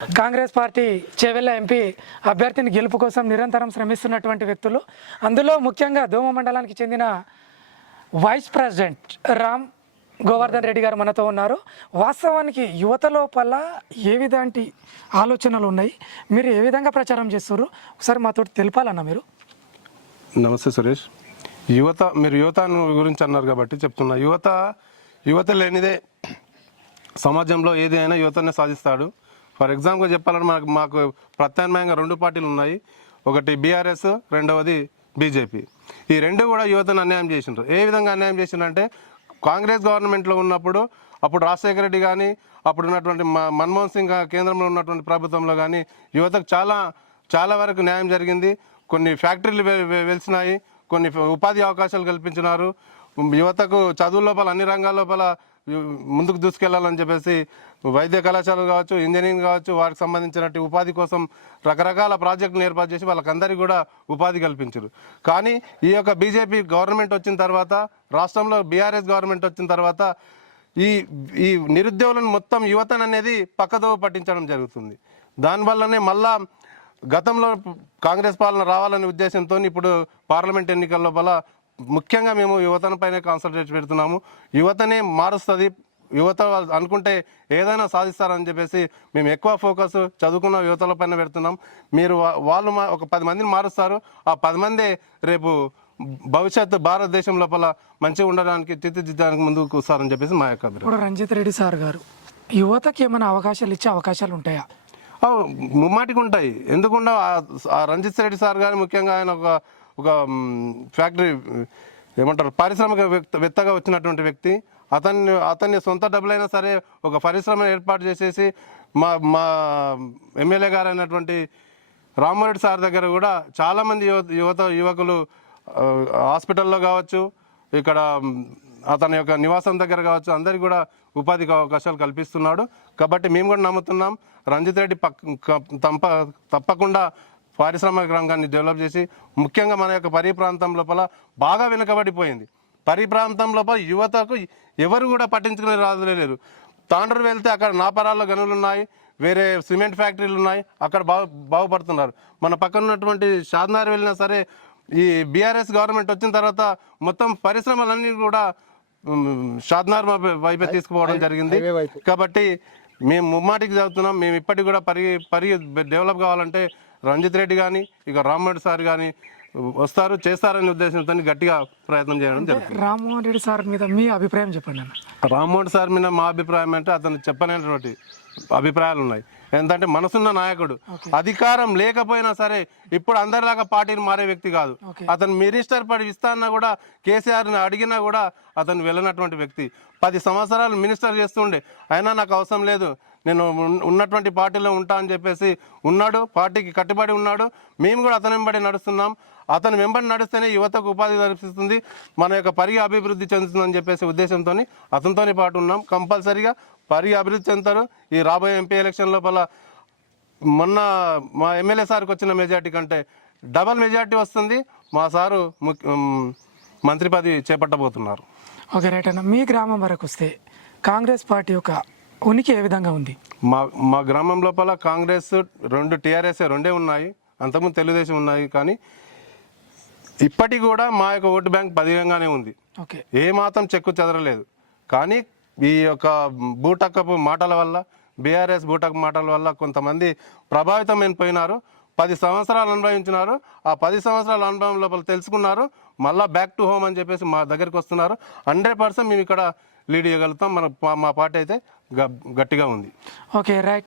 Congress party Chevella MP అభ్యర్థిని గెలుపు కోసం నిరంతరం శ్రమిస్తున్నటువంటి వ్యక్తులు, అందులో ముఖ్యంగా దోమ మండలానికి చెందిన వైస్ ప్రెసిడెంట్ రామ్ గోవర్ధన్ రెడ్డి గారు మనతో ఉన్నారు. వాస్తవానికి యువత లోపల ఏ విధంటి ఆలోచనలు ఉన్నాయి, మీరు ఏ విధంగా ప్రచారం చేస్తారు, ఒకసారి మాతో తెలపాలన్నా మీరు. నమస్తే సురేష్. మీరు యువత గురించి అన్నారు కాబట్టి చెప్తున్నా. యువత లేనిదే సమాజంలో ఏదైనా యువతనే సాధిస్తాడు. ఫర్ ఎగ్జాంపుల్గా చెప్పాలంటే మాకు ప్రత్యామ్నాయంగా రెండు పార్టీలు ఉన్నాయి. ఒకటి బీఆర్ఎస్, రెండవది బీజేపీ. ఈ రెండు కూడా యువతను అన్యాయం చేసిండ్రు. ఏ విధంగా అన్యాయం చేసిండ్రంటే, కాంగ్రెస్ గవర్నమెంట్లో ఉన్నప్పుడు అప్పుడు రాజశేఖర రెడ్డి కానీ, అప్పుడు ఉన్నటువంటి మన్మోహన్ సింగ్ కేంద్రంలో ఉన్నటువంటి ప్రభుత్వంలో కానీ యువతకు చాలా వరకు న్యాయం జరిగింది. కొన్ని ఫ్యాక్టరీలు వెలిసినాయి, కొన్ని ఉపాధి అవకాశాలు కల్పించినారు. యువతకు చదువు లోపల అన్ని రంగాల లోపల ముందుకు దూసుకెళ్లాలని చెప్పేసి వైద్య కళాశాలలు కావచ్చు, ఇంజనీరింగ్ కావచ్చు, వారికి సంబంధించినట్టు ఉపాధి కోసం రకరకాల ప్రాజెక్టులు ఏర్పాటు చేసి వాళ్ళకందరికీ కూడా ఉపాధి కల్పించారు. కానీ ఈ యొక్క బీజేపీ గవర్నమెంట్ వచ్చిన తర్వాత, రాష్ట్రంలో బీఆర్ఎస్ గవర్నమెంట్ వచ్చిన తర్వాత ఈ నిరుద్యోగులను మొత్తం యువతను అనేది పక్కదోవ పట్టించడం జరుగుతుంది. దానివల్లనే మళ్ళా గతంలో కాంగ్రెస్ పాలన రావాలనే ఉద్దేశంతో ఇప్పుడు పార్లమెంట్ ఎన్నికల లోపల ముఖ్యంగా మేము యువతను పైన కాన్సన్ట్రేట్ పెడుతున్నాము. యువతనే మారుస్తుంది, యువత అనుకుంటే ఏదైనా సాధిస్తారని చెప్పేసి మేము ఎక్కువ ఫోకస్ చదువుకున్న యువతల పైన పెడుతున్నాం. వాళ్ళు ఒక 10 మందిని మారుస్తారు. ఆ 10 మందే రేపు భవిష్యత్తు భారతదేశం లోపల మంచిగా ఉండడానికి, తీర్చిదిద్దడానికి ముందుకు వస్తారని చెప్పేసి మా యొక్క అభిప్రాయం. ఇప్పుడు రంజిత్ రెడ్డి సార్ గారు యువతకి ఏమైనా అవకాశాలు ఇచ్చే అవకాశాలు ఉంటాయా? ముమ్మాటికి ఉంటాయి. ఎందుకుండా ఆ రంజిత్ రెడ్డి సార్ గారు ముఖ్యంగా ఆయన ఒక ఫ్యాక్టరీ ఏమంటారు పారిశ్రామికవేత్తగా వచ్చినటువంటి వ్యక్తి. అతన్ని సొంత డబ్బులైనా సరే ఒక పరిశ్రమ ఏర్పాటు చేసేసి మా ఎమ్మెల్యే గారు అయినటువంటి రామ్మోహన్ సార్ దగ్గర కూడా చాలామంది యువకులు హాస్పిటల్లో కావచ్చు, ఇక్కడ అతని యొక్క నివాసం దగ్గర కావచ్చు, అందరికీ కూడా ఉపాధికి అవకాశాలు కల్పిస్తున్నాడు. కాబట్టి మేము కూడా నమ్ముతున్నాం రంజిత్ రెడ్డి తప్పకుండా పారిశ్రామిక రంగాన్ని డెవలప్ చేసి, ముఖ్యంగా మన యొక్క పరి ప్రాంతం లోపల బాగా వెనుకబడిపోయింది. పరి ప్రాంతం లోపల యువతకు ఎవరు కూడా పట్టించుకునే రాజులే లేరు. తాండ్రు వెళ్తే అక్కడ నాపరాల్లో గనులు ఉన్నాయి, వేరే సిమెంట్ ఫ్యాక్టరీలు ఉన్నాయి, అక్కడ బాగుపడుతున్నారు. మన పక్కన ఉన్నటువంటి షాద్నగర్ వెళ్ళినా సరే ఈ బీఆర్ఎస్ గవర్నమెంట్ వచ్చిన తర్వాత మొత్తం పరిశ్రమలన్నీ కూడా షాద్నగర్ వైపే తీసుకుపోవడం జరిగింది. కాబట్టి మేము ముమ్మాటికి చదువుతున్నాం. మేము ఇప్పటికి కూడా పరి డెవలప్ కావాలంటే రంజిత్ రెడ్డి కానీ, ఇక రామ్మోహన్ సార్ కానీ వస్తారు, చేస్తారనే ఉద్దేశంతో గట్టిగా ప్రయత్నం చేయడం జరుగుతుంది. రామ్మోహన్ రెడ్డి సార్ మీద మీ అభిప్రాయం చెప్పండి అన్న. రామ్మోహన్ సార్ మీద మా అభిప్రాయం అంటే, అతను చెప్పలేనటువంటి అభిప్రాయాలు ఉన్నాయి. ఏంటంటే మనసున్న నాయకుడు, అధికారం లేకపోయినా సరే ఇప్పుడు అందరిలాగా పార్టీని మారే వ్యక్తి కాదు. అతను మినిస్టర్ పడి ఇస్తాన్నా కూడా, కేసీఆర్ని అడిగినా కూడా అతను వెళ్ళినటువంటి వ్యక్తి. 10 సంవత్సరాలు మినిస్టర్ చేస్తుండే, అయినా నాకు అవసరం లేదు, నేను ఉన్నటువంటి పార్టీలో ఉంటా అని చెప్పేసి ఉన్నాడు. పార్టీకి కట్టుబడి ఉన్నాడు. మేము కూడా అతని వెంబడి నడుస్తున్నాం. అతను వెంబడి నడిస్తేనే యువతకు ఉపాధి కల్పిస్తుంది, మన యొక్క పరి అభివృద్ధి చెందుతుందని చెప్పేసి ఉద్దేశంతో అతనితోనే పాటు ఉన్నాం. కంపల్సరీగా పరి అభివృద్ధి చెందుతారు. ఈ రాబోయే ఎంపీ ఎలక్షన్ లోపల మొన్న మా ఎమ్మెల్యే సార్కి వచ్చిన మెజార్టీ కంటే డబల్ మెజార్టీ వస్తుంది. మా సారు మంత్రి పదవి చేపట్టబోతున్నారు. ఓకే, రైట్ అన్న. మీ గ్రామం వరకు వస్తే కాంగ్రెస్ పార్టీ యొక్క ఉనికి ఏ విధంగా ఉంది? మా గ్రామం లోపల కాంగ్రెస్ 2, టీఆర్ఎస్ 2 ఉన్నాయి. అంతకుముందు తెలుగుదేశం ఉన్నాయి. కానీ ఇప్పటికి కూడా మా యొక్క ఓటు బ్యాంక్ బదిలంగానే ఉంది. ఏ మాత్రం చెక్కు చెదరలేదు. కానీ ఈ యొక్క బూటకపు మాటల వల్ల, బీఆర్ఎస్ బూటకపు మాటల వల్ల కొంతమంది ప్రభావితమైన పోయినారు. 10 సంవత్సరాలు అనుభవించినారు. ఆ 10 సంవత్సరాల అనుభవం లోపల తెలుసుకున్నారు. మళ్ళీ బ్యాక్ టు హోమ్ అని చెప్పేసి మా దగ్గరికి వస్తున్నారు. 100% మేము ఇక్కడ లీడ్ చేయగలుగుతాం. మా పార్టీ అయితే గట్టిగా ఉంది. Okay, right.